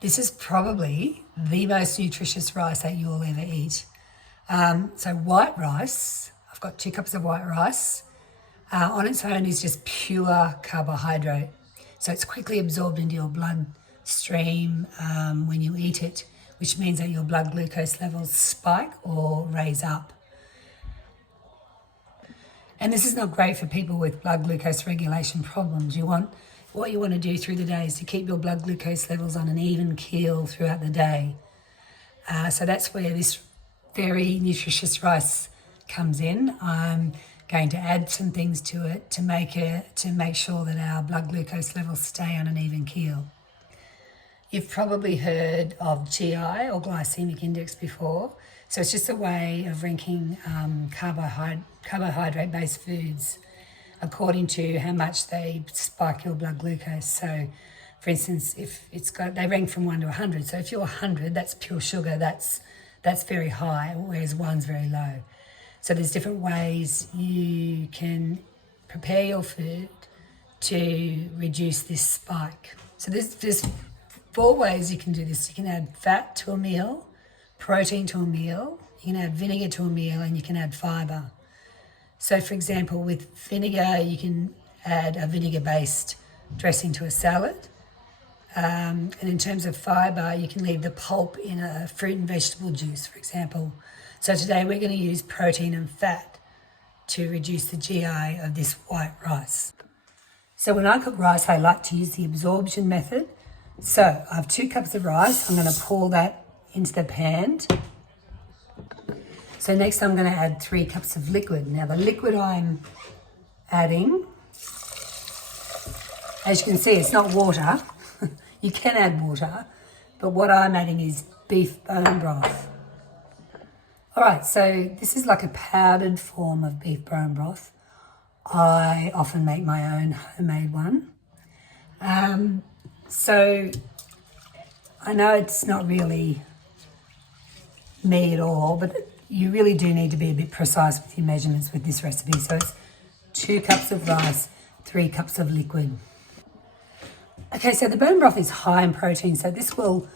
This is probably the most nutritious rice that you'll ever eat. So white rice, I've got 2 cups of white rice. On its own is just pure carbohydrate. So it's quickly absorbed into your bloodstream when you eat it, which means that your blood glucose levels spike or raise up. And this is not great for people with blood glucose regulation problems. What you want to do through the day is to keep your blood glucose levels on an even keel throughout the day. So that's where this very nutritious rice comes in. I'm going to add some things to it to make sure that our blood glucose levels stay on an even keel. You've probably heard of GI or glycemic index before. So it's just a way of ranking carbohydrate-based foods according to how much they spike your blood glucose. So, for instance, if they rank from 1 to 100. So if you're 100, that's pure sugar. That's very high, whereas 1's very low. So there's different ways you can prepare your food to reduce this spike. So there's 4 ways you can do this. You can add fat to a meal, protein to a meal, you can add vinegar to a meal, and you can add fibre. So for example, with vinegar, you can add a vinegar-based dressing to a salad. And in terms of fibre, you can leave the pulp in a fruit and vegetable juice, for example. So today we're going to use protein and fat to reduce the GI of this white rice. So when I cook rice, I like to use the absorption method. So I have 2 cups of rice. I'm going to pour that into the pan. So next I'm going to add 3 cups of liquid. Now the liquid I'm adding, as you can see, it's not water. You can add water, but what I'm adding is beef bone broth. All right, so this is like a powdered form of beef bone broth. I often make my own homemade one. So I know it's not really me at all, but you really do need to be a bit precise with your measurements with this recipe. So it's 2 cups of rice, 3 cups of liquid. Okay, so the bone broth is high in protein, so this will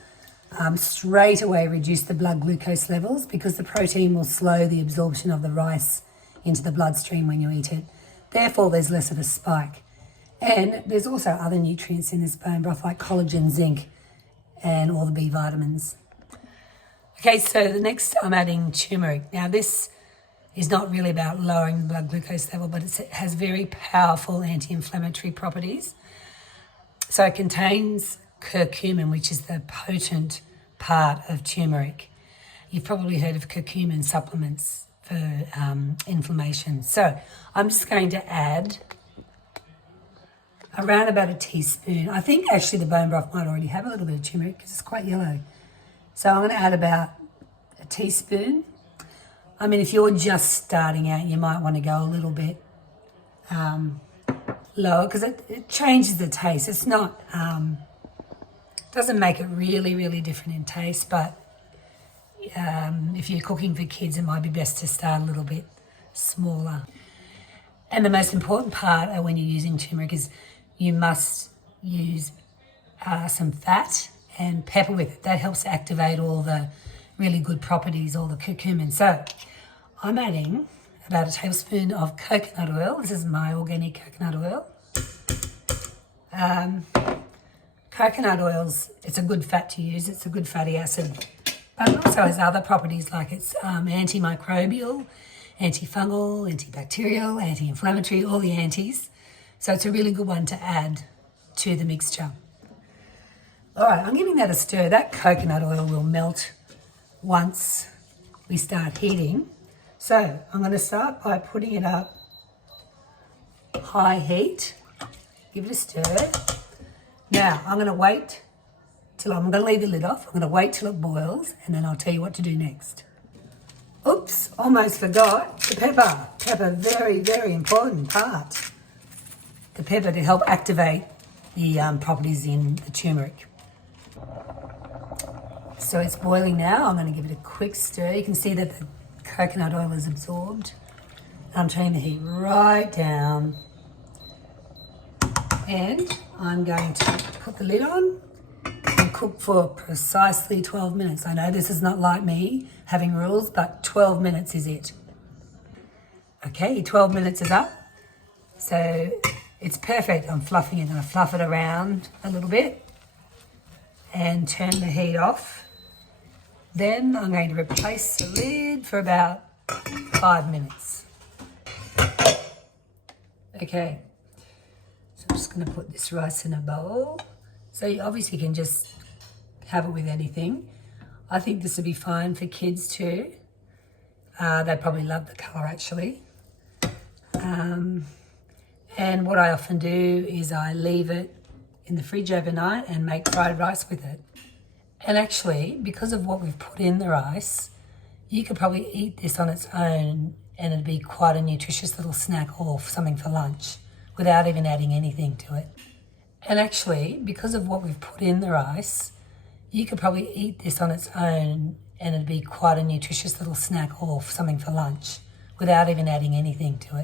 straight away reduce the blood glucose levels because the protein will slow the absorption of the rice into the bloodstream when you eat it. Therefore, there's less of a spike. And there's also other nutrients in this bone broth like collagen, zinc, and all the B vitamins. Okay, so the next I'm adding turmeric. Now this is not really about lowering the blood glucose level, but it has very powerful anti-inflammatory properties. So it contains curcumin, which is the potent part of turmeric. You've probably heard of curcumin supplements for inflammation. So I'm just going to add around about a teaspoon. I think actually the bone broth might already have a little bit of turmeric because it's quite yellow. So I'm going to add about a teaspoon. I mean, if you're just starting out, you might want to go a little bit lower because it changes the taste. It's not, doesn't make it really, really different in taste, but if you're cooking for kids, it might be best to start a little bit smaller. And the most important part when you're using turmeric is you must use some fat and pepper with it. That helps activate all the really good properties, all the curcumin. So I'm adding about a tablespoon of coconut oil. This is my organic coconut oil. Coconut oils, it's a good fat to use. It's a good fatty acid, but it also has other properties like it's antimicrobial, antifungal, antibacterial, anti-inflammatory, all the antis. So it's a really good one to add to the mixture. All right, I'm giving that a stir. That coconut oil will melt once we start heating. So I'm going to start by putting it up high heat. Give it a stir. Now I'm going to wait till I'm going to leave the lid off. I'm going to wait till it boils and then I'll tell you what to do next. Oops, almost forgot the pepper. Pepper, very, very important part. The pepper to help activate the properties in the turmeric. So it's boiling now. I'm going to give it a quick stir. You can see that the coconut oil is absorbed. I'm turning the heat right down. And I'm going to put the lid on and cook for precisely 12 minutes. I know this is not like me having rules, but 12 minutes is it. Okay, 12 minutes is up. So it's perfect. I'm fluffing it. I'm going to fluff it around a little bit and turn the heat off. Then I'm going to replace the lid for about 5 minutes. Okay, so I'm just going to put this rice in a bowl. So you obviously can just have it with anything. I think this would be fine for kids too. They probably love the colour actually. And what I often do is I leave it in the fridge overnight and make fried rice with it. And actually, because of what we've put in the rice, you could probably eat this on its own and it'd be quite a nutritious little snack or something for lunch without even adding anything to it. And actually, because of what we've put in the rice, you could probably eat this on its own and it'd be quite a nutritious little snack or something for lunch without even adding anything to it.